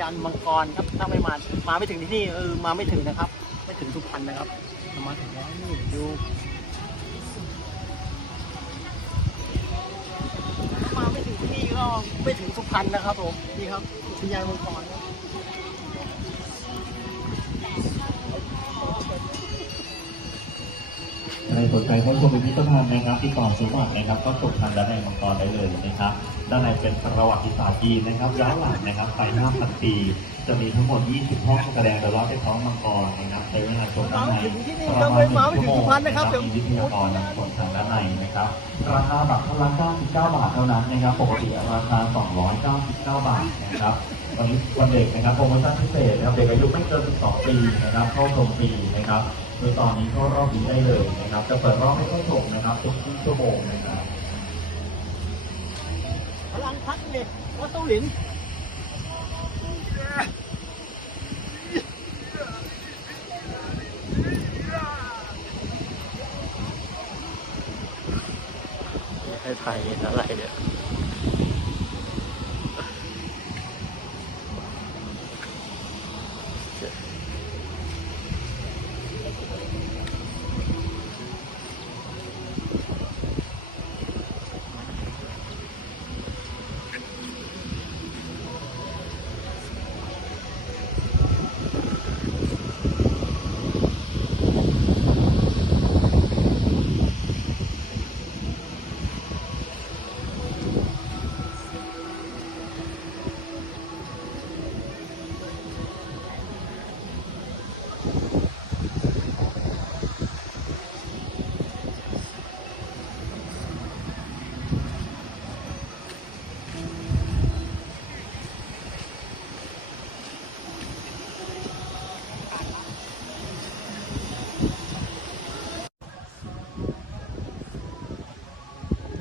ยานมังกรครับถ้าไม่มามาไม่ถึงที่นี่เออมาไม่ถึงนะครับ ไม่ถึงสุพรรณนะครับมาถึงแล้วนี่ดูมาไม่ถึงที่นี่ก็ไม่ถึงสุพรรณนะครับผมนี่ครับอุทยานมังกรครับใครสนใจเข้าชมพิพิธภัณฑ์นะครับที่กองสุวรรณนะครับ ก็ชมทางด้านในมังกรได้เลยนะครับ ด้านในเป็นประวัติศาสตร์จีนนะครับย้อนหลังนะครับไป5,000ปีจะมีทั้งหมด 20 ห้องแสดงโดยรอบไปท้องมังกรนะครับใช้เวลาชมด้านในประมาณ1ชั่วโมงนะครับมีวิทยากรนำชมทางด้านในนะครับ ราคาบัตรเท่าละ99 บาทเท่านั้นนะครับ ปกติราคา 299 บาทนะครับวันนี้วันเด็กนะครับโปรโมชั่นพิเศษนะครับเด็กอายุไม่เกิน 12 ปีนะครับเข้าชมฟรีนะครับโดยตอนนี้เข้ารอบนี้ได้เลยนะครับ จะเปิดรอบให้เข้าชมนะครับทุกครึ่งชั่วโมงนะครับ ลังพัดเด็กวัด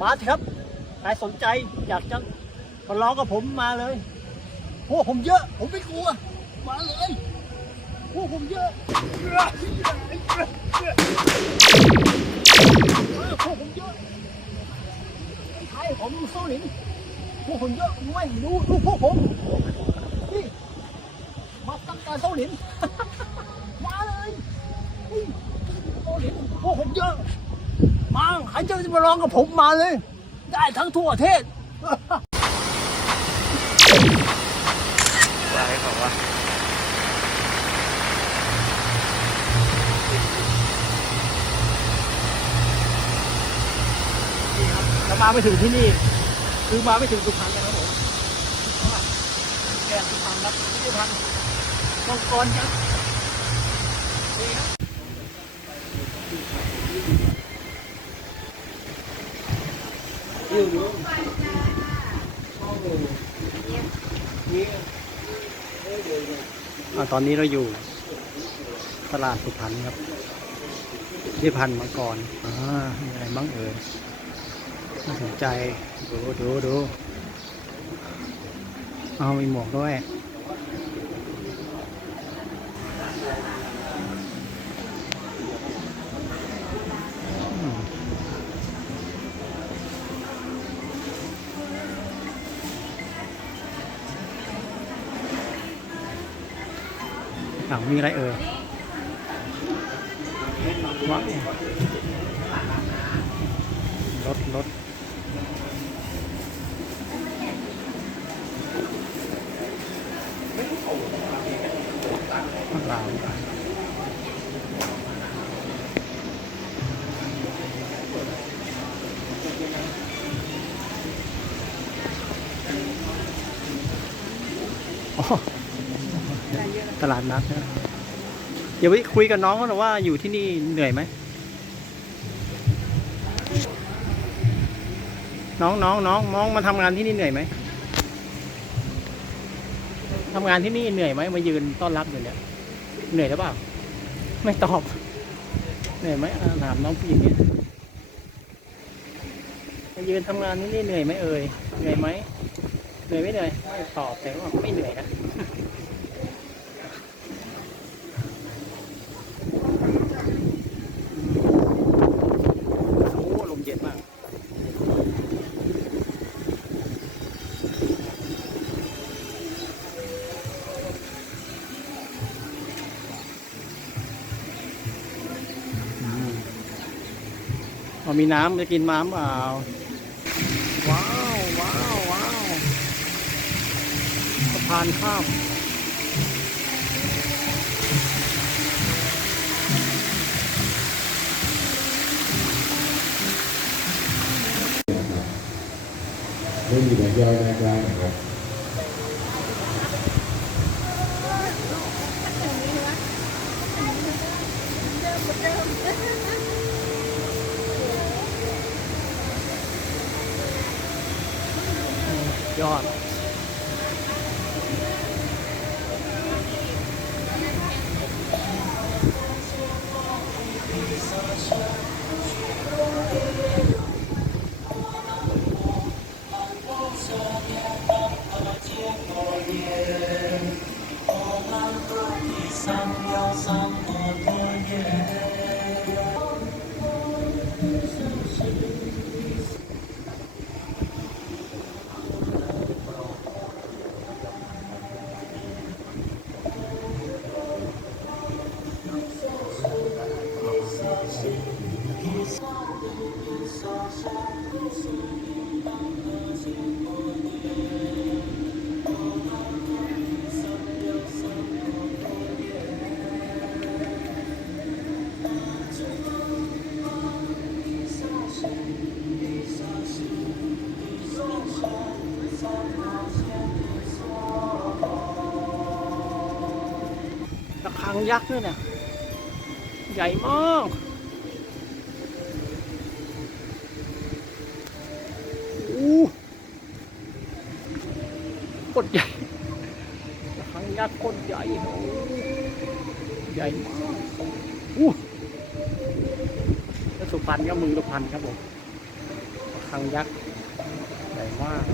เต้าหลินให้ถ่ายเห็นอะไรเนี่ยมาเถอะครับใครสนใจอยากจะมาลองกับผมมาเลยพวกผมเยอะ ผมไม่กลัว มาเลยพวกผมเยอะเออพวกผมเยอะไอ้ไทยผมดูโซลินพวกผมเยอะด้วยดูดูพวกผมนี่มาตั้งการโซลิน มาเลยนี่โซลินพวกผมเยอะ มาใครจะ มาลองกับผมมาเลย ได้ทั้งทั่วประเทศว่าให้เขาว่านี่ครับแล้วมาไม่ถึงที่นี่ คือมาไม่ถึงสุพรรณนะครับผมแกนสุพรรณครับสุพรรณมังกรยักษ์นี่ครับ อ่าตอนนี้เราอยู่ตลาดสุพรรณครับที่พันธุ์มังกรอ่ามีอะไรบ้างเอ่ยน่าสนใจ ดูดูดูเอามีหมวกด้วย อ้าวมีอะไรเอ่ยว้ารถรถลาวอ๋อ ตลาดนัดนะเดี๋ยวไปคุยกับน้องเขาหน่อยว่าอยู่ที่นี่เหนื่อยไหม น้องน้องน้องน้องมาทำงานที่นี่เหนื่อยไหมทำงานที่นี่เหนื่อยไหมมายืนต้อนรับอยู่เนี่ยเหนื่อยหรือเปล่า ไม่ตอบ เหนื่อยไหมอ่าถามน้องผู้หญิงเนี่ยมายืนทำงานที่นี่เหนื่อยไหมเอ่ยเหนื่อยไหมเหนื่อยไม่เหนื่อยไม่ตอบแต่ว่าไม่เหนื่อยนะ อมีน้ำจะกินน้ำเปล่าว้าวว้าวว้าวสะพานข้ามไม่มีน้ำย่อยแรกได้นะครับยอดระฆั ยักษ์ด้วยเนี่ย ใหญ่มากอู้กดใหญ่ระฆังยักษ์กดใหญ่โอ้ใหญ่มากอู้แล้วสุพรรณก็มือสุพรรณครับผมระฆังยักษ์ใหญ่มาก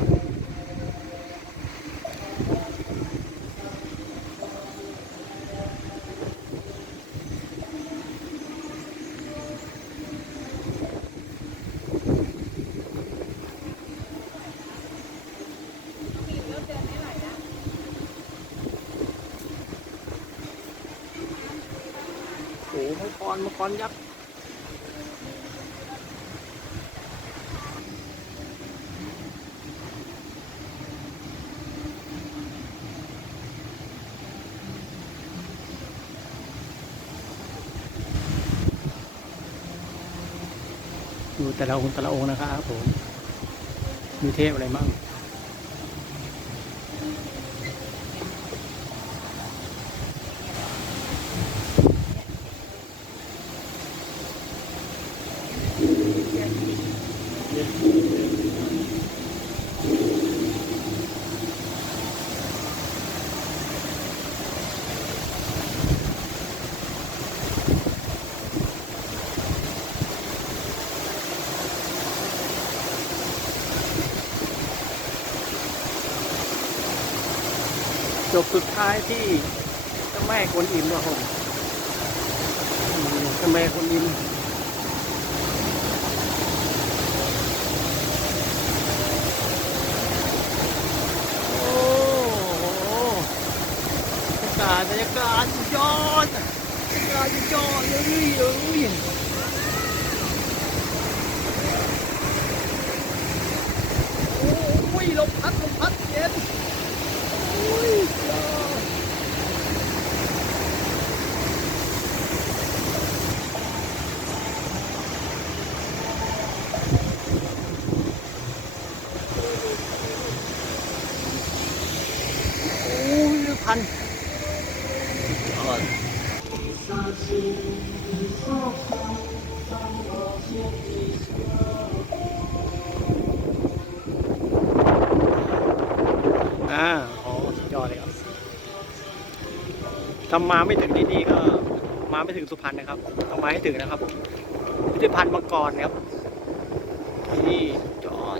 โอ้โหมังก รมังกรยักษ์ดูแต่ละองค์แต่ละองค์นะครับผมมีเทพอะไรมั่ง สุดท้ายที่เจ้าแม่กวนอิมนะผมเจ้าแม่กวนอิมบรรยากาศบรรยากาศยอดบรรยากาศสุดยอดเลยเอ้ยโอ้ยลมพัดลมพัดเย็น อุ้ยยอดโอ้ยพันยอด อ่าโอ้สุดยอดเลยครับถ้ามาไม่ถึงที่นี่ก็มาไม่ถึงสุพรรณนะครับต้องมาให้ถึงนะครับ พิพิธภัณฑ์มังกรนะครับที่นี่จอด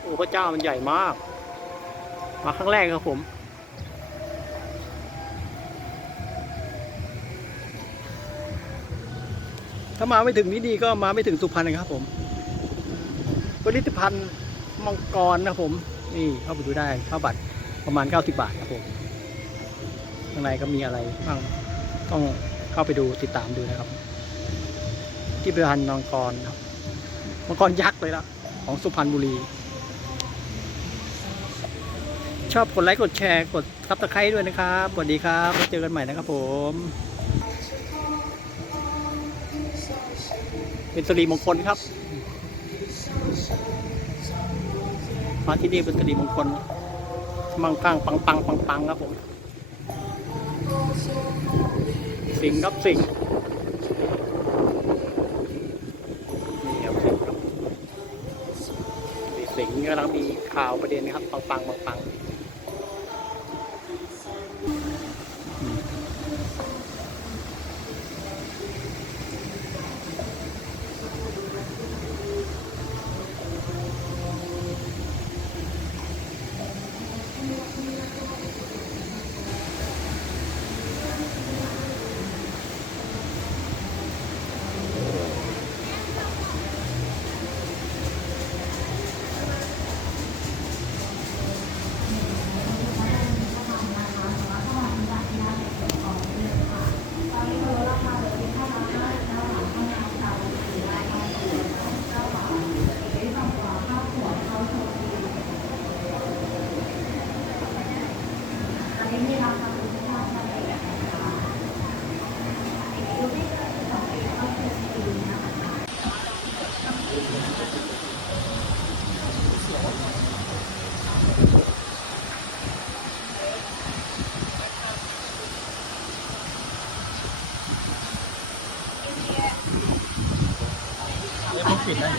โอ้พระเจ้ามันใหญ่มาก มาครั้งแรกครับผม ถ้ามาไม่ถึงที่นี่ก็มาไม่ถึงสุพรรณนะครับผมพิพิธภัณฑ์มังกรนะผม นี่เข้าไปดูได้เข้าบัตรประมาณ 90 บาทครับผมข้างในก็มีอะไรบ้างต้องเข้าไปดูติดตามดูนะครับพิพิธภัณฑ์มังกรครับมังกรยักษ์เลยละของสุพรรณบุรี ชอบกดไลค์กดแชร์กดซับสไครต์ด้วยนะครับสวัสดีครับเจอกันใหม่นะครับผม เป็นสรีมงคลครับ มาที่นี่เป็นสรีมงคล มังกังปังปังปังปังครับผม สิงครับสิงนี่ครับสิงครับสิงกำลังมีข่าวประเด็นนะครับปังปังปังปัง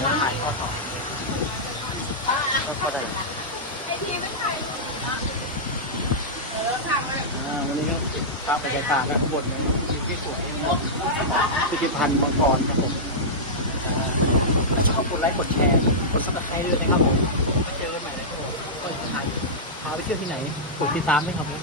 ยวผมปิดแล้วเดี๋ยวถ่ายทอดต่อก็ก็ได้วันนี้ก็ภาพบรรยากาศและขบวนนี้ที่สวยพิพิธภัณฑ์มังกรครับผมถ้าชอบกดไลค์กดแชร์กดซับสไครต์ด้วยนะครับผมมาเจอกันใหม่นะครับผมก็จะถ่ายพาไปเที่ยวที่ไหนกดติดตามไหมครับผม